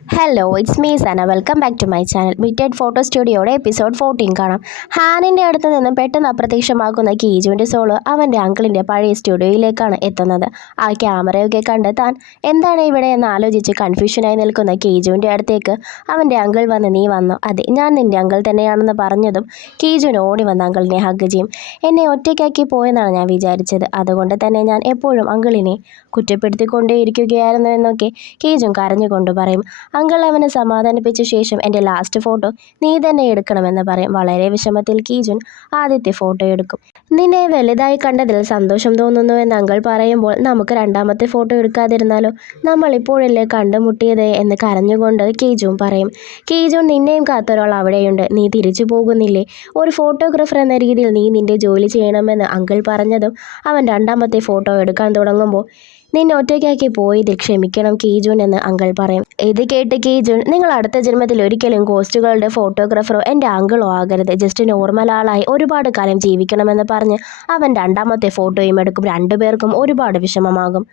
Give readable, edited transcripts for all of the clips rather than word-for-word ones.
Hello it's me Sana welcome back to my channel ബിറ്റഡ് photo സ്റ്റുഡിയോയുടെ episode 14 കാണാം. ഹാനിൻ്റെ അടുത്ത് നിന്നും പെട്ടെന്ന് അപ്രത്യക്ഷമാക്കുന്ന കീജുവിൻ്റെ സോള് അവൻ്റെ അങ്കിളിൻ്റെ പഴയ സ്റ്റുഡിയോയിലേക്കാണ് എത്തുന്നത്. ആ ക്യാമറയൊക്കെ കണ്ട് താൻ എന്താണ് ഇവിടെ എന്ന് ആലോചിച്ച് കൺഫ്യൂഷനായി നിൽക്കുന്ന കീജുവിൻ്റെ അടുത്തേക്ക് അവൻ്റെ അങ്കിൾ വന്ന് നീ വന്നോ, അതെ ഞാൻ നിൻ്റെ അങ്കിൾ തന്നെയാണെന്ന് പറഞ്ഞതും കീജുവിന് ഓടി വന്ന അങ്കിളിനെ ഹഗ് ചെയ്യും. എന്നെ ഒറ്റയ്ക്കാക്കി പോയെന്നാണ് ഞാൻ വിചാരിച്ചത്, അതുകൊണ്ട് തന്നെ ഞാൻ എപ്പോഴും അങ്കിളിനെ കുറ്റപ്പെടുത്തിക്കൊണ്ടേയിരിക്കുകയായിരുന്നു എന്നൊക്കെ കീജുൻ കരഞ്ഞുകൊണ്ട് പറയും. അങ്കിൾ അവനെ സമാധാനിപ്പിച്ച ശേഷം എൻ്റെ ലാസ്റ്റ് ഫോട്ടോ നീ തന്നെ എടുക്കണമെന്ന് പറയും. വളരെ വിഷമത്തിൽ കീജുൻ ആദ്യത്തെ ഫോട്ടോ എടുക്കും. നിന്നെ വലുതായി കണ്ടതിൽ സന്തോഷം തോന്നുന്നു എന്ന് അങ്കിൾ പറയുമ്പോൾ നമുക്ക് രണ്ടാമത്തെ ഫോട്ടോ എടുക്കാതിരുന്നാലോ, നമ്മൾ ഇപ്പോഴല്ലേ കണ്ടുമുട്ടിയത് എന്ന് കരഞ്ഞുകൊണ്ട് കീജുൻ പറയും. കീജുൻ നിന്നെയും കാത്തൊരാൾ അവിടെയുണ്ട്, നീ തിരിച്ചു പോകുന്നില്ലേ, ഒരു ഫോട്ടോഗ്രാഫർ എന്ന രീതിയിൽ നീ നിൻ്റെ ജോലി ചെയ്യണമെന്ന് അങ്കിൾ പറഞ്ഞതും അവൻ രണ്ടാമത്തെ ഫോട്ടോ എടുക്കാൻ തുടങ്ങുമ്പോൾ നിന്നെ ഒറ്റയ്ക്കാക്കി പോയതിൽ ക്ഷമിക്കണം കീജുൻ എന്ന് അങ്കിൾ പറയും. ഇത് കേട്ട് കീജുൻ നിങ്ങൾ അടുത്ത ജന്മത്തിൽ ഒരിക്കലും ഗോസ്റ്റുകളുടെ ഫോട്ടോഗ്രാഫറോ എൻ്റെ അങ്കിളോ ആകരുത്, ജസ്റ്റ് നോർമൽ ആളായി ഒരുപാട് കാലം ജീവിക്കണമെന്ന് പറഞ്ഞ് അവൻ രണ്ടാമത്തെ ഫോട്ടോയും എടുക്കും. രണ്ടുപേർക്കും ഒരുപാട് വിഷമമാകും.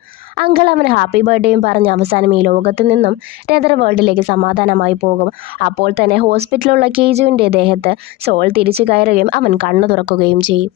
അങ്കിൾ അവന് ഹാപ്പി ബർത്ത്ഡേയും പറഞ്ഞ് അവസാനം ഈ ലോകത്ത് നിന്നും നെതർ വേൾഡിലേക്ക് സമാധാനമായി പോകും. അപ്പോൾ തന്നെ ഹോസ്പിറ്റലിലുള്ള കീജുവിൻ്റെ ദേഹത്ത് സോൾ തിരിച്ചു കയറുകയും അവൻ കണ്ണു തുറക്കുകയും ചെയ്യും.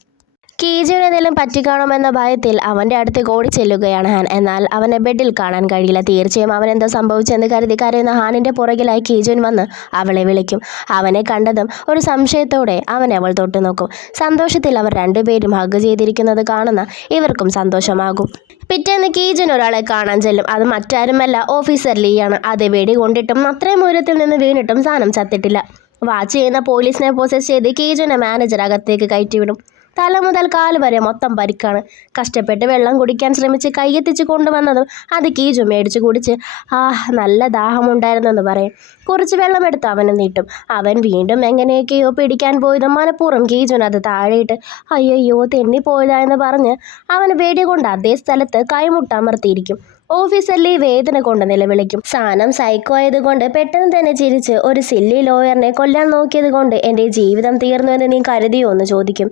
കീജുവിന് എന്തെങ്കിലും പറ്റിക്കാണുമെന്ന ഭയത്തിൽ അവൻ്റെ അടുത്തേക്ക് ഓടി ചെല്ലുകയാണ് ഹാൻ. എന്നാൽ അവനെ ബെഡിൽ കാണാൻ കഴിയില്ല. തീർച്ചയായും അവനെന്തോ സംഭവിച്ചെന്ന് കരുതി കരയുന്ന ഹാനിൻ്റെ പുറകിലായി കീജുൻ വന്ന് അവളെ വിളിക്കും. അവനെ കണ്ടതും ഒരു സംശയത്തോടെ അവനെ അവൾ തൊട്ടു നോക്കും. സന്തോഷത്തിൽ അവർ രണ്ടുപേരും ഹഗ് ചെയ്തിരിക്കുന്നത് കാണുന്ന ഇവർക്കും സന്തോഷമാകും. പിറ്റേന്ന് കീജുൻ ഒരാളെ കാണാൻ ചെല്ലും. അത് മറ്റാരുമല്ല, ഓഫീസർ ലീയാണ്. അത് വെടി കൊണ്ടിട്ടും അത്രയും ഉയരത്തിൽ നിന്ന് വീണിട്ടും സാധനം ചത്തിട്ടില്ല. വാച്ച് ചെയ്യുന്ന പോലീസിനെ പോസസ് ചെയ്ത് കീജുനെ മാനേജർ അകത്തേക്ക് കയറ്റിവിടും. തല മുതൽ കാല് വരെ മൊത്തം പരിക്കാണ്. കഷ്ടപ്പെട്ട് വെള്ളം കുടിക്കാൻ ശ്രമിച്ച് കൈയെത്തിച്ച് കൊണ്ടുവന്നതും അത് കീജു മേടിച്ച് കുടിച്ച് നല്ല ദാഹമുണ്ടായിരുന്നെന്ന് പറയും. കുറച്ച് വെള്ളമെടുത്ത് അവന് നീട്ടും. അവൻ വീണ്ടും എങ്ങനെയൊക്കെയോ പിടിക്കാൻ പോയതും മനഃപൂർവ്വം കീജുൻ അത് താഴെയിട്ട് അയ്യോ തെന്നിപ്പോയതാ എന്ന് പറഞ്ഞ് അവന് വെടി കൊണ്ട് അതേ സ്ഥലത്ത് കൈമുട്ടമർത്തിയിരിക്കും. ഓഫീസർ ലീ വേദന കൊണ്ട് നിലവിളിക്കും. സാനം സൈക്കോ ആയതുകൊണ്ട് പെട്ടെന്ന് തന്നെ ചിരിച്ച് ഒരു സില്ലി ലോയറിനെ കൊല്ലാൻ നോക്കിയത് കൊണ്ട് എൻ്റെ ജീവിതം തീർന്നു എന്ന് നീ കരുതിയോ എന്ന് ചോദിക്കും.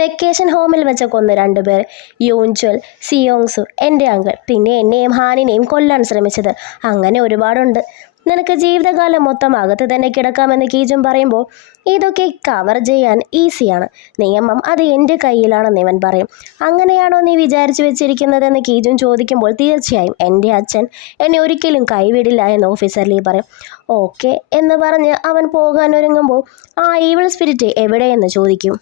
വെക്കേഷൻ ഹോമിൽ വെച്ച കൊന്ന് രണ്ടുപേർ, യൂൻച്വൽ, സിയോങ്സു, എൻ്റെ അങ്കിൾ, പിന്നെ എന്നെയും ഹാനിനെയും കൊല്ലാൻ ശ്രമിച്ചത്. അങ്ങനെ ഒരുപാടുണ്ട്. നിനക്ക് ജീവിതകാലം മൊത്തം അകത്ത് തന്നെ കിടക്കാമെന്ന് കീജുൻ പറയുമ്പോൾ ഇതൊക്കെ കവർ ചെയ്യാൻ ഈസിയാണ്, നിയമം അത് എൻ്റെ കയ്യിലാണെന്ന് ഇവൻ പറയും. അങ്ങനെയാണോ നീ വിചാരിച്ചു വെച്ചിരിക്കുന്നതെന്ന് കീജുൻ ചോദിക്കുമ്പോൾ തീർച്ചയായും എൻ്റെ അച്ഛൻ എന്നെ ഒരിക്കലും കൈവിടില്ല എന്ന് ഓഫീസർ ലീ പറയും. ഓക്കെ എന്ന് പറഞ്ഞ് അവൻ പോകാൻ ഒരുങ്ങുമ്പോൾ ആ ഈവിൾ സ്പിരിറ്റ് എവിടെയെന്ന് ചോദിക്കും.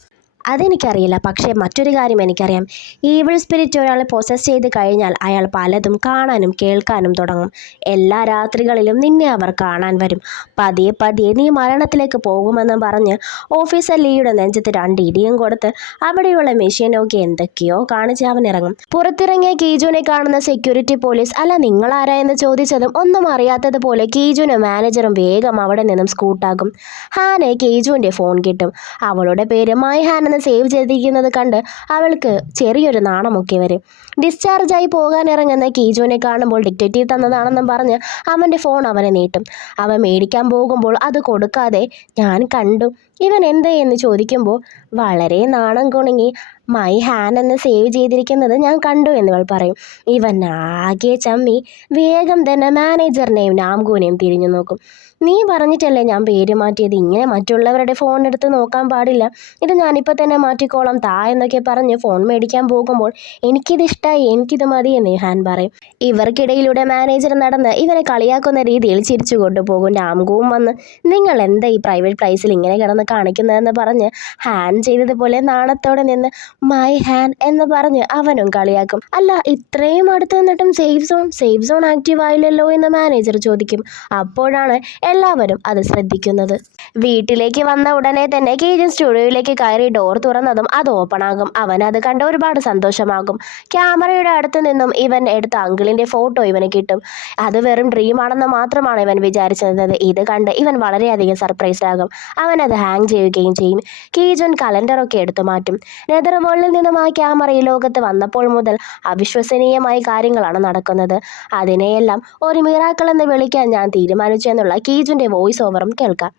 അതെനിക്കറിയില്ല, പക്ഷേ മറ്റൊരു കാര്യം എനിക്കറിയാം. ഈവിൾ സ്പിരിറ്റ് ഒരാളെ പൊസസ് ചെയ്ത് കഴിഞ്ഞാൽ അയാൾ പലതും കാണാനും കേൾക്കാനും തുടങ്ങും. എല്ലാ രാത്രികളിലും നിന്നെ അവർ കാണാൻ വരും. പതിയെ പതിയെ നീ മരണത്തിലേക്ക് പോകുമെന്ന് പറഞ്ഞ് ഓഫീസർ ലീയുടെ നെഞ്ചത്ത് രണ്ട് ഇടിയും കൊടുത്ത് അവിടെയുള്ള മെഷീനൊക്കെ എന്തൊക്കെയോ കാണിച്ച് അവൻ ഇറങ്ങും. പുറത്തിറങ്ങിയ കീജുവിനെ കാണുന്ന സെക്യൂരിറ്റി പോലീസ് അല്ല നിങ്ങളാരാ എന്ന് ചോദിച്ചതും ഒന്നും അറിയാത്തതുപോലെ കീജുവിനും മാനേജറും വേഗം അവിടെ നിന്നും സ്കൂട്ടാകും. ഹാനെ കീജുവിൻ്റെ ഫോൺ കിട്ടും. അവളുടെ പേര് മൈ ഹാൻ സേവ് ചെയ്തിരിക്കുന്നത് കണ്ട് അവൾക്ക് ചെറിയൊരു നാണമൊക്കെ വരും. ഡിസ്ചാർജായി പോകാൻ ഇറങ്ങുന്ന കീജുവിനെ കാണുമ്പോൾ ഡിറ്റക്റ്റീവ് തന്നതാണെന്നും പറഞ്ഞ് അവൻ്റെ ഫോൺ അവനെ നീട്ടും. അവൻ മേടിക്കാൻ പോകുമ്പോൾ അത് കൊടുക്കാതെ ഞാൻ കണ്ടു ഇവൻ എന്തേ എന്ന് ചോദിക്കുമ്പോൾ വളരെ നാണം കുണുങ്ങി മൈ ഹാൻ എന്ന് സേവ് ചെയ്തിരിക്കുന്നത് ഞാൻ കണ്ടു എന്നിവൾ പറയും. ഇവൻ ആകെ ചമ്മി വേഗം തന്നെ മാനേജറിനെയും നാംഗുവിനെയും തിരിഞ്ഞു നോക്കും. നീ പറഞ്ഞിട്ടല്ലേ ഞാൻ പേര് മാറ്റിയത്, ഇങ്ങനെ മറ്റുള്ളവരുടെ ഫോൺ എടുത്ത് നോക്കാൻ പാടില്ല, ഇത് ഞാനിപ്പോൾ തന്നെ മാറ്റിക്കോളാം താ എന്നൊക്കെ പറഞ്ഞ് ഫോൺ മേടിക്കാൻ പോകുമ്പോൾ എനിക്കിത് ഇഷ്ടമായി, എനിക്കിത് മതി എന്ന് ഹാൻ പറയും. ഇവർക്കിടയിലൂടെ മാനേജർ നടന്ന് ഇവരെ കളിയാക്കുന്ന രീതിയിൽ ചിരിച്ചു കൊണ്ടുപോകും. നാംഗുവും വന്ന് നിങ്ങൾ എന്താ ഈ പ്രൈവറ്റ് പ്ലേസിൽ ഇങ്ങനെ കിടന്ന് കാണിക്കുന്നതെന്ന് പറഞ്ഞ് ഹാൻ ചെയ്തതുപോലെ നാണത്തോടെ നിന്ന് മൈ ഹാൻ എന്ന് പറഞ്ഞ് അവനും കളിയാക്കും. അല്ല ഇത്രയും അടുത്ത് നിന്നിട്ടും സേഫ് സോൺ ആക്റ്റീവ് ആയില്ലല്ലോ എന്ന് മാനേജർ ചോദിക്കും. അപ്പോഴാണ് എല്ലാവരും അത് ശ്രദ്ധിക്കുന്നത്. വീട്ടിലേക്ക് വന്ന ഉടനെ തന്നെ കീജൻ സ്റ്റുഡിയോയിലേക്ക് കയറി ഡോർ തുറന്നതും അത് ഓപ്പൺ ആകും. അവൻ അത് കണ്ട് ഒരുപാട് സന്തോഷമാകും. ക്യാമറയുടെ അടുത്ത് നിന്നും ഇവൻ എടുത്ത അങ്കിളിൻ്റെ ഫോട്ടോ ഇവന് കിട്ടും. അത് വെറും ഡ്രീം ആണെന്ന് മാത്രമാണ് ഇവൻ വിചാരിച്ചിരുന്നത്. ഇത് കണ്ട് ഇവൻ വളരെയധികം സർപ്രൈസ്ഡ് ആകും. അവൻ അത് ഹാങ് ചെയ്യുകയും ചെയ്യും. കീജൻ കലണ്ടറൊക്കെ എടുത്തു മാറ്റും. നെതർ വേൾഡിൽ നിന്നും ആ ക്യാമറ ഈ ലോകത്ത് വന്നപ്പോൾ മുതൽ അവിശ്വസനീയമായ കാര്യങ്ങളാണ് നടക്കുന്നത്. അതിനെയെല്ലാം ഒരു മിറാക്കിൾ എന്ന് വിളിക്കാൻ ഞാൻ തീരുമാനിച്ചു എന്നുള്ള കീജുൻ്റെ വോയിസ് ഓവറും കേൾക്കാം.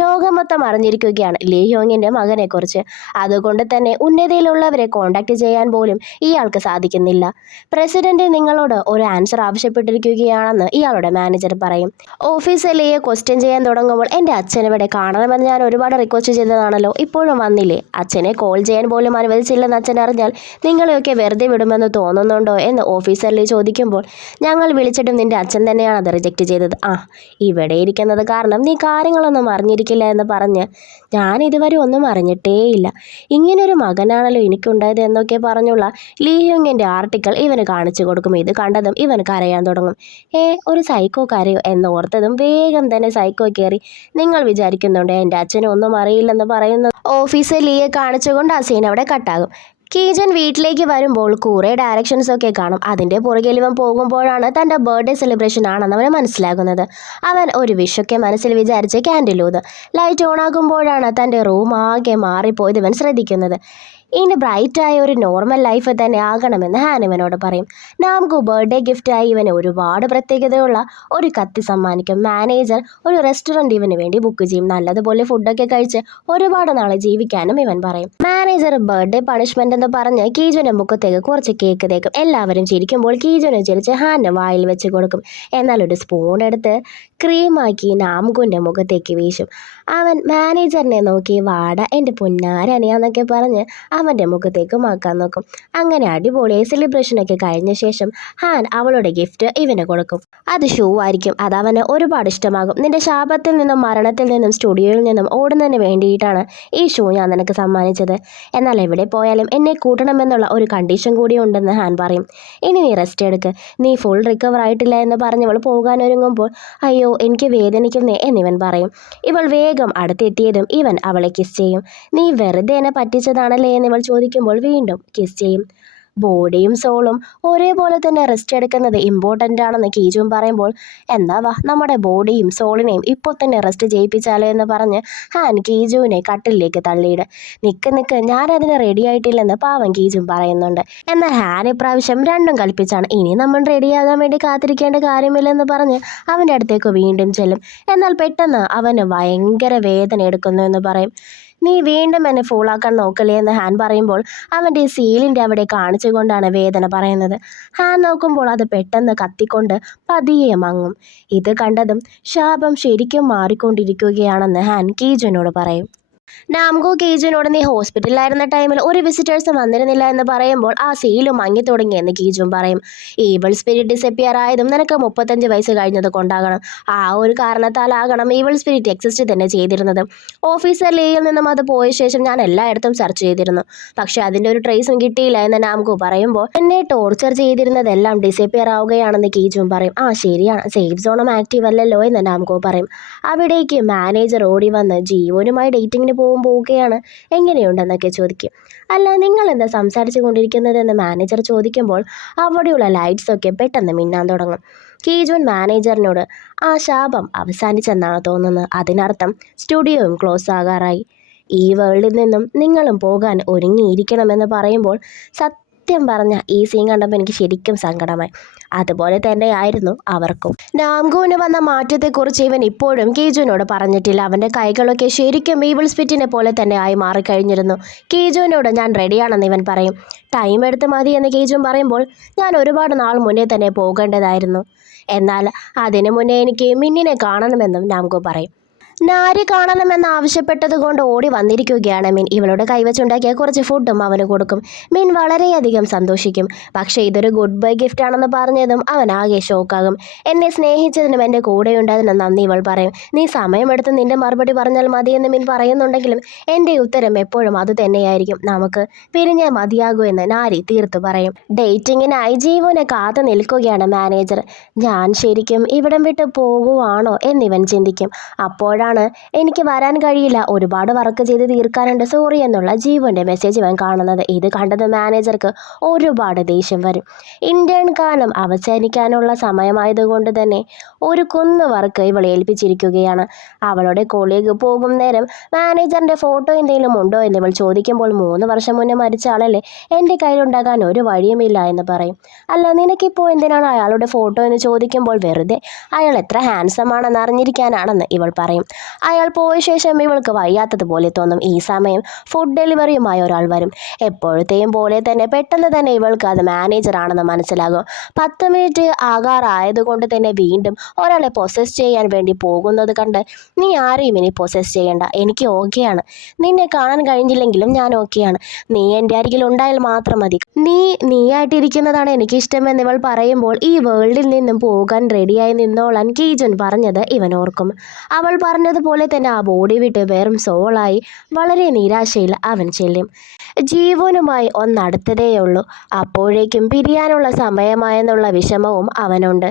ലോകം മൊത്തം അറിഞ്ഞിരിക്കുകയാണ് ലീ ഹ്യോങ്ങിൻ്റെ മകനെക്കുറിച്ച്. അതുകൊണ്ട് തന്നെ ഉന്നതിയിലുള്ളവരെ കോണ്ടാക്ട് ചെയ്യാൻ പോലും ഇയാൾക്ക് സാധിക്കുന്നില്ല. പ്രസിഡന്റ് നിങ്ങളോട് ഒരു ആൻസർ ആവശ്യപ്പെട്ടിരിക്കുകയാണെന്ന് ഇയാളുടെ മാനേജർ പറയും. ഓഫീസിൽ ലീയെ ക്വസ്റ്റ്യൻ ചെയ്യാൻ തുടങ്ങുമ്പോൾ എൻ്റെ അച്ഛനിവിടെ കാണണമെന്ന് ഞാൻ ഒരുപാട് റിക്വസ്റ്റ് ചെയ്തതാണല്ലോ, ഇപ്പോഴും വന്നില്ലേ? അച്ഛനെ കോൾ ചെയ്യാൻ പോലും അനുവദിച്ചില്ലെന്ന് അച്ഛൻ അറിഞ്ഞാൽ നിങ്ങളെയൊക്കെ വെറുതെ വിടുമെന്ന് തോന്നുന്നുണ്ടോ എന്ന് ഓഫീസർ ലീ ചോദിക്കുമ്പോൾ, ഞങ്ങൾ വിളിച്ചിട്ടും നിന്റെ അച്ഛൻ തന്നെയാണ് അത് റിജക്റ്റ് ചെയ്തത്. ഇവിടെ ഇരിക്കുന്നത് കാരണം നീ കാര്യങ്ങളൊന്നും അറിഞ്ഞിരിക്കില്ല എന്ന് പറഞ്ഞ് ഞാൻ ഇതുവരെ ഒന്നും അറിഞ്ഞിട്ടേയില്ല. ഇങ്ങനൊരു മകനാണല്ലോ എനിക്കുണ്ടായത് എന്നൊക്കെ പറഞ്ഞുള്ള ലീ ഹ്യോങ്ങിൻ്റെ ആർട്ടിക്കിൾ ഇവന് കാണിച്ചു കൊടുക്കും. ഇത് കണ്ടതും ഇവൻ കരയാൻ തുടങ്ങും. ഒരു സൈക്കോ കരയോ എന്ന് ഓർത്തതും വേഗം തന്നെ സൈക്കോ കയറി നിങ്ങൾ വിചാരിക്കുന്നുണ്ട് എൻ്റെ അച്ഛനും ഒന്നും അറിയില്ലെന്ന് പറയുന്നത് ഓഫീസിൽ ലീയെ കാണിച്ചുകൊണ്ട് ആ സീൻ അവിടെ കട്ടാകും. കീജൻ വീട്ടിലേക്ക് വരുമ്പോൾ കുറേ ഡയറക്ഷൻസ് ഒക്കെ കാണും. അതിൻ്റെ പുറകിൽ ഇവൻ പോകുമ്പോഴാണ് തൻ്റെ ബർത്ത്ഡേ സെലിബ്രേഷൻ ആണെന്ന് അവന് മനസ്സിലാകുന്നത്. അവൻ ഒരു വിഷൊക്കെ മനസ്സിൽ വിചാരിച്ച് ക്യാൻഡിലൂത് ലൈറ്റ് ഓൺ ആകുമ്പോഴാണ് തൻ്റെ റൂം ആകെ മാറിപ്പോയത് ഇവൻ ശ്രദ്ധിക്കുന്നത്. ഇനി ബ്രൈറ്റായ ഒരു നോർമൽ ലൈഫ് തന്നെ ആകണമെന്ന് ഹാൻ ഇവനോട് പറയും. നാംകു ബർത്ത്ഡേ ഗിഫ്റ്റായി ഇവന് ഒരുപാട് പ്രത്യേകതയുള്ള ഒരു കത്തി സമ്മാനിക്കും. മാനേജർ ഒരു റെസ്റ്റോറൻറ്റ് ഇവന് വേണ്ടി ബുക്ക് ചെയ്യും. നല്ലതുപോലെ ഫുഡൊക്കെ കഴിച്ച് ഒരുപാട് നാളെ ജീവിക്കാനും ഇവൻ പറയും. മാനേജർ ബർത്ത്ഡേ പണിഷ്മെൻ്റ് എന്ന് പറഞ്ഞ് കീജുവിൻ്റെ മുഖത്തേക്ക് കുറച്ച് കേക്ക് തേക്കും. എല്ലാവരും ചിരിക്കുമ്പോൾ കീജുവിനെ ചിരിച്ച് ഹാൻ്റെ വായിൽ വെച്ച് കൊടുക്കും. എന്നാൽ ഒരു സ്പൂൺ എടുത്ത് ക്രീമാക്കി നാംകുൻ്റെ മുഖത്തേക്ക് വീശും. അവൻ മാനേജറിനെ നോക്കി വാട എൻ്റെ പൊന്നാരനിയാന്നൊക്കെ പറഞ്ഞ് അവൻ്റെ മുഖത്തേക്ക് മാക്കാൻ നോക്കും. അങ്ങനെ അടിപൊളിയായി സെലിബ്രേഷനൊക്കെ കഴിഞ്ഞ ശേഷം ഹാൻ അവളുടെ ഗിഫ്റ്റ് ഇവന് കൊടുക്കും. അത് ഷൂ ആയിരിക്കും. അത് അവന് ഒരുപാട് ഇഷ്ടമാകും. നിന്റെ ശാപത്തിൽ നിന്നും മരണത്തിൽ നിന്നും സ്റ്റുഡിയോയിൽ നിന്നും ഓടുന്നതിന് വേണ്ടിയിട്ടാണ് ഈ ഷൂ ഞാൻ നിനക്ക് സമ്മാനിച്ചത്. എന്നാൽ എവിടെ പോയാലും എന്നെ കൂട്ടണമെന്നുള്ള ഒരു കണ്ടീഷൻ കൂടി ഉണ്ടെന്ന് ഹാൻ പറയും. ഇനി നീ റെസ്റ്റ് എടുക്ക്, നീ ഫുൾ റിക്കവർ ആയിട്ടില്ല എന്ന് പറഞ്ഞവൾ പോകാനൊരുങ്ങുമ്പോൾ അയ്യോ എനിക്ക് വേദനിക്കുന്നേ എന്നിവൻ പറയും. ഇവൾ വേഗം അടുത്തെത്തിയതും ഇവൻ അവളെ കിസ് ചെയ്യും. നീ വെറുതെ എന്നെ പറ്റിച്ചതാണല്ലേ എന്നിവൾ ചോദിക്കുമ്പോൾ വീണ്ടും കിസ് ചെയ്യും. ബോഡിയും സോളും ഒരേപോലെ തന്നെ റെസ്റ്റ് എടുക്കുന്നത് ഇമ്പോർട്ടൻ്റ് ആണെന്ന് കീജുവും പറയുമ്പോൾ എന്നാ വാ നമ്മുടെ ബോഡിയും സോളിനെയും ഇപ്പോൾ തന്നെ റെസ്റ്റ് ചെയ്യിപ്പിച്ചാലോ എന്ന് പറഞ്ഞ് ഹാൻ കീജുവിനെ കട്ടിലേക്ക് തള്ളിയിട്. നിക്ക് ഞാനതിന് റെഡി ആയിട്ടില്ലെന്ന് പാവം കീജും പറയുന്നുണ്ട്. എന്നാൽ ഹാൻ ഇപ്രാവശ്യം രണ്ടും കൽപ്പിച്ചാണ്. ഇനി നമ്മൾ റെഡിയാകാൻ വേണ്ടി കാത്തിരിക്കേണ്ട കാര്യമില്ലെന്ന് പറഞ്ഞ് അവൻ്റെ അടുത്തേക്ക് വീണ്ടും ചെല്ലും. എന്നാൽ പെട്ടെന്ന് അവന് ഭയങ്കര വേദന എടുക്കുന്നു എന്ന് പറയും. നീ വീണ്ടും എന്നെ ഫൂളാക്കാൻ നോക്കലേ എന്ന് ഹാൻ പറയുമ്പോൾ അവൻ്റെ സീലിൻ്റെ അവിടെ കാണിച്ചുകൊണ്ടാണ് വേദന പറയുന്നത്. ഹാൻ നോക്കുമ്പോൾ അത് പെട്ടെന്ന് കത്തിക്കൊണ്ട് പതിയെ മങ്ങും. ഇത് കണ്ടതും ശാപം ശരിക്കും മാറിക്കൊണ്ടിരിക്കുകയാണെന്ന് ഹാൻ കീജുവിനോട് പറയും. നാംകു കീജുവിനോട് നീ ഹോസ്പിറ്റലിലായിരുന്ന ടൈമിൽ ഒരു വിസിറ്റേഴ്സും വന്നിരുന്നില്ല എന്ന് പറയുമ്പോൾ ആ സീലും മങ്ങി തുടങ്ങിയെന്ന് കീജും പറയും. ഈവിൾ സ്പിരിറ്റ് ഡിസപ്പിയർ ആയതും നിനക്ക് 35 വയസ്സ് കഴിഞ്ഞത് കൊണ്ടാകണം. ആ ഒരു കാരണത്താലാകണം ഈവിൾ സ്പിരിറ്റ് എക്സിസ്റ്റ് തന്നെ ചെയ്തിരുന്നത്. ഓഫീസർ ലീയിൽ നിന്നും അത് പോയ ശേഷം ഞാൻ എല്ലായിടത്തും സെർച്ച് ചെയ്തിരുന്നു, പക്ഷെ അതിൻ്റെ ഒരു ട്രേസും കിട്ടിയില്ല എന്ന് നാംകു പറയുമ്പോൾ എന്നെ ടോർച്ചർ ചെയ്തിരുന്നതെല്ലാം ഡിസപ്പിയർ ആവുകയാണെന്ന് കീജും പറയും. ശരിയാണ്, സേഫ് സോണും ആക്റ്റീവ് അല്ലല്ലോ എന്ന് നാംകു പറയും. അവിടേക്ക് മാനേജർ ഓടി വന്ന് ജീവനുമായി ഡേറ്റിങ്ങിന് പോവുകയാണ്, എങ്ങനെയുണ്ടെന്നൊക്കെ ചോദിക്കും. അല്ല നിങ്ങൾ എന്താ സംസാരിച്ചു കൊണ്ടിരിക്കുന്നതെന്ന് മാനേജർ ചോദിക്കുമ്പോൾ അവിടെയുള്ള ലൈറ്റ്സൊക്കെ പെട്ടെന്ന് മിന്നാൻ തുടങ്ങും. കീജുൻ മാനേജറിനോട് ആ ശാപം അവസാനിച്ചെന്നാണ് തോന്നുന്നത്, അതിനർത്ഥം സ്റ്റുഡിയോയും ക്ലോസ് ആകാറായി, ഈ വേൾഡിൽ നിന്നും നിങ്ങളും പോകാൻ ഒരുങ്ങിയിരിക്കണമെന്ന് പറയുമ്പോൾ സത്യം പറഞ്ഞ ഈ സീൻ കണ്ടപ്പോൾ എനിക്ക് ശരിക്കും സങ്കടമായി. അതുപോലെ തന്നെയായിരുന്നു അവർക്കും. നാംകുവിന് വന്ന മാറ്റത്തെക്കുറിച്ച് ഇവൻ ഇപ്പോഴും കീജുവിനോട് പറഞ്ഞിട്ടില്ല. അവൻ്റെ കൈകളൊക്കെ ശരിക്കും ഈവിൾ സ്പിരിറ്റിനെ പോലെ തന്നെ ആയി മാറിക്കഴിഞ്ഞിരുന്നു. കീജുവിനോട് ഞാൻ റെഡിയാണെന്ന് ഇവൻ പറയും. ടൈം എടുത്ത് മതി എന്ന് കീജുൻ പറയുമ്പോൾ ഞാൻ ഒരുപാട് നാൾ മുന്നേ തന്നെ പോകേണ്ടതായിരുന്നു, എന്നാൽ അതിനു മുന്നേ എനിക്ക് മിന്നിനെ കാണണമെന്നും നാംകു പറയും. നാരി കാണണമെന്ന് ആവശ്യപ്പെട്ടത് കൊണ്ട് ഓടി വന്നിരിക്കുകയാണ് മിൻ. ഇവളുടെ കൈവച്ചുണ്ടാക്കിയ കുറച്ച് ഫുഡും അവന് കൊടുക്കും. മിൻ വളരെയധികം സന്തോഷിക്കും. പക്ഷേ ഇതൊരു ഗുഡ് ബൈ ഗിഫ്റ്റ് ആണെന്ന് പറഞ്ഞതും അവൻ ആകെ ഷോക്കാകും. എന്നെ സ്നേഹിച്ചതിനും എൻ്റെ കൂടെയുണ്ടായതിനും നന്ദി ഇവൾ പറയും. നീ സമയമെടുത്ത് നിന്റെ മറുപടി പറഞ്ഞാൽ മതിയെന്ന് മിൻ പറയുന്നുണ്ടെങ്കിലും എൻ്റെ ഉത്തരം എപ്പോഴും അതുതന്നെയായിരിക്കും, നമുക്ക് പിരിഞ്ഞേ മതിയാകൂ എന്ന് നാരി തീർത്തു പറയും. ഡേറ്റിങ്ങിനായി ജീവനെ കാത്തു നിൽക്കുകയാണ് മാനേജർ. ഞാൻ ശരിക്കും ഇവിടം വിട്ട് പോകുവാണോ എന്നിവൻ ചിന്തിക്കും. അപ്പോഴാണ് എനിക്ക് വരാൻ കഴിയില്ല, ഒരുപാട് വർക്ക് ചെയ്ത് തീർക്കാനുണ്ട്, സോറി എന്നുള്ള ജീവൻ്റെ മെസ്സേജ് ഇവൻ കാണുന്നത്. ഇത് കണ്ടത് മാനേജർക്ക് ഒരുപാട് ദേഷ്യം വരും. ഇന്റേൺ കാലം അവസാനിക്കാനുള്ള സമയമായതുകൊണ്ട് തന്നെ ഒരു വർക്ക് ഇവൾ ഏൽപ്പിച്ചിരിക്കുകയാണ്. അവളുടെ കൊളീഗ് പോകും നേരം മാനേജറിൻ്റെ ഫോട്ടോ എന്തെങ്കിലും ഉണ്ടോ എന്ന് ഇവൾ ചോദിക്കുമ്പോൾ 3 വർഷം മുന്നേ മരിച്ച ആളല്ലേ, എൻ്റെ കയ്യിലുണ്ടാകാൻ ഒരു വഴിയുമില്ല എന്ന് പറയും. അല്ല നിനക്കിപ്പോൾ എന്തിനാണ് അയാളുടെ ഫോട്ടോ എന്ന് ചോദിക്കുമ്പോൾ വെറുതെ അയാൾ എത്ര ഹാൻസം ആണെന്ന് അറിഞ്ഞിരിക്കാനാണെന്ന് ഇവൾ പറയും. അയാൾ പോയ ശേഷം ഇവൾക്ക് വയ്യാത്തതുപോലെ തോന്നും. ഈ സമയം ഫുഡ് ഡെലിവറിയുമായി ഒരാൾ വരും. എപ്പോഴത്തെയും പോലെ തന്നെ പെട്ടെന്ന് തന്നെ ഇവൾക്ക് അത് മാനേജർ ആണെന്ന് മനസ്സിലാകും. 10 മിനിറ്റ് ആകാറായതുകൊണ്ട് തന്നെ വീണ്ടും ഒരാളെ പൊസസ് ചെയ്യാൻ വേണ്ടി പോകുന്നത് കണ്ട്, നീ ആരെയും ഇനി പൊസസ് ചെയ്യണ്ട, എനിക്ക് ഓക്കെയാണ്. നിന്നെ കാണാൻ കഴിഞ്ഞില്ലെങ്കിലും ഞാൻ ഓക്കെയാണ്. നീ എൻ്റെ അരികിൽ ഉണ്ടായാൽ മാത്രം മതി. നീയായിട്ടിരിക്കുന്നതാണ് എനിക്കിഷ്ടമെന്ന് ഇവൾ പറയുമ്പോൾ ഈ വേൾഡിൽ നിന്നും പോകാൻ റെഡിയായി നിന്നോളാൻ കീജുൻ പറഞ്ഞത് ഇവൻ ഓർക്കും. അവൾ പറഞ്ഞതുപോലെ തന്നെ ആ ബോഡി വിട്ട് വെറും സോളായി വളരെ നിരാശയിൽ അവൻ ചെല്ലും. ജീവനുമായി ഒന്നടുത്തതേയുള്ളൂ. അപ്പോഴേക്കും പിരിയാനുള്ള സമയമായെന്നുള്ള വിഷമവും അവനുണ്ട്.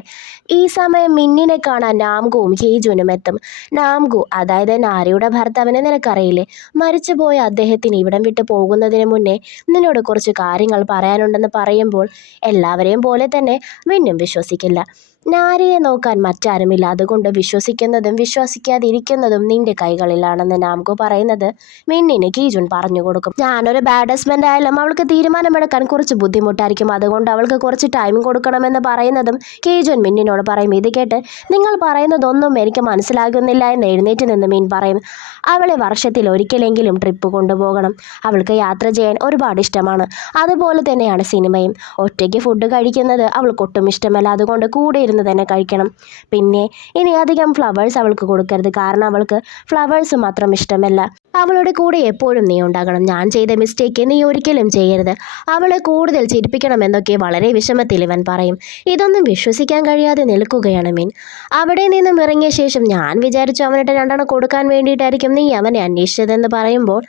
ഈ സമയം മിന്നിനെ കാണാൻ നാംഗുവും കീജുനും എത്തും. നാംഗു, അതായത് നാരിയുടെ ഭർത്താവിനെ നിനക്കറിയില്ലേ? മരിച്ചുപോയ അദ്ദേഹത്തിന് ഇവിടം വിട്ട് പോകുന്നതിന് മുന്നേ നിന്നോട് കുറച്ച് കാര്യങ്ങൾ പറയാനുണ്ടെന്ന് പറയുമ്പോൾ എല്ലാവരെയും പോലെ തന്നെ മിന്നും വിശ്വസിക്കില്ല. നാരിയെ നോക്കാൻ മറ്റാരുമില്ല, അതുകൊണ്ട് വിശ്വസിക്കുന്നതും വിശ്വസിക്കാതിരിക്കുന്നതും നിന്റെ കൈകളിലാണെന്ന് നാംഗു പറയുന്നത് മിന്നിന് കീജുൻ പറഞ്ഞു കൊടുക്കും. ഞാനൊരു ബാഡ് ഹസ്ബൻഡ് ആയാലും അവൾക്ക് തീരുമാനമെടുക്കാൻ കുറച്ച് ബുദ്ധിമുട്ടായിരിക്കും, അതുകൊണ്ട് അവൾക്ക് കുറച്ച് ടൈം കൊടുക്കണമെന്ന് പറയുന്നതും കീജുൻ മിന്നിനോട് പറയും. ഇത് കേട്ട്, നിങ്ങൾ പറയുന്നതൊന്നും എനിക്ക് മനസ്സിലാകുന്നില്ല എന്ന് എഴുന്നേറ്റ് നിന്ന് മിൻ പറയും. അവളെ വർഷത്തിൽ ഒരിക്കലെങ്കിലും ട്രിപ്പ് കൊണ്ടുപോകണം. അവൾക്ക് യാത്ര ചെയ്യാൻ ഒരുപാട് ഇഷ്ടമാണ്. അതുപോലെ തന്നെയാണ് സിനിമയും. ഒറ്റയ്ക്ക് ഫുഡ് കഴിക്കുന്നത് അവൾക്കൊട്ടും ഇഷ്ടമല്ല, അതുകൊണ്ട് കൂടെ ഇരുന്ന് തന്നെ കഴിക്കണം. പിന്നെ ഇനി അധികം ഫ്ലവേഴ്സ് അവൾക്ക് കൊടുക്കരുത്, കാരണം അവൾക്ക് ഫ്ലവേഴ്സ് മാത്രം ഇഷ്ടമല്ല. അവളുടെ കൂടെ എപ്പോഴും നീ ഉണ്ടാകണം. ഞാൻ ചെയ്ത മിസ്റ്റേക്ക് നീ ഒരിക്കലും ചെയ്യരുത്. അവളെ കൂടുതൽ ചിരിപ്പിക്കണമെന്നൊക്കെ വളരെ വിഷമത്തിൽ ഇവൻ പറയും. ഇതൊന്നും വിശ്വസിക്കാൻ കഴിയാതെ നിൽക്കുകയാണ് മിൻ. അവിടെ നിന്നും ഇറങ്ങിയ ശേഷം, ഞാൻ വിചാരിച്ചു അവനിട്ട് 2 കൊടുക്കാൻ വേണ്ടിയിട്ടായിരിക്കും നീ അവനെ അന്വേഷിച്ചതെന്ന് പറയുമ്പോൾ,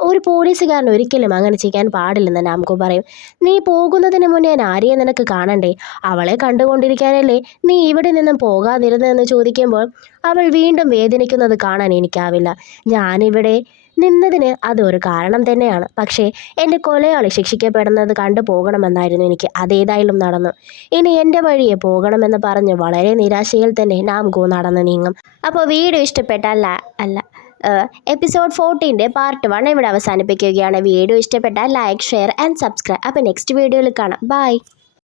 ഒരു പോലീസുകാരൻ ഒരിക്കലും അങ്ങനെ ചെയ്യാൻ പാടില്ലെന്ന് നാംകു പറയും. നീ പോകുന്നതിന് മുന്നേ നാരിയെ നിനക്ക് കാണണ്ടേ? അവളെ കണ്ടുകൊണ്ടിരിക്കാനല്ലേ നീ ഇവിടെ നിന്നും പോകാതിരുന്നതെന്ന് ചോദിക്കുമ്പോൾ, അവൾ വീണ്ടും വേദനിക്കുന്നത് കാണാൻ എനിക്കാവില്ല. ഞാനിവിടെ നിന്നതിന് അതൊരു കാരണം തന്നെയാണ്. പക്ഷേ എൻ്റെ കൊലയാളി ശിക്ഷിക്കപ്പെടുന്നത് കണ്ടു പോകണമെന്നായിരുന്നു എനിക്ക്. അതേതായാലും നടന്നു. ഇനി എൻ്റെ വഴിയെ പോകണമെന്ന് പറഞ്ഞ് വളരെ നിരാശയിൽ തന്നെ നാംകു നടന്നു നീങ്ങും. അപ്പോൾ വീഡിയോ ഇഷ്ടപ്പെട്ടല്ല എപ്പിസോഡ് 14 പാർട്ട് 1 ഇവിടെ അവസാനിപ്പിക്കുകയാണ്. വീഡിയോ ഇഷ്ടപ്പെട്ടാൽ ലൈക്ക്, ഷെയർ ആൻഡ് സബ്സ്ക്രൈബ്. അപ്പോൾ നെക്സ്റ്റ് വീഡിയോയിൽ കാണാം. ബൈ.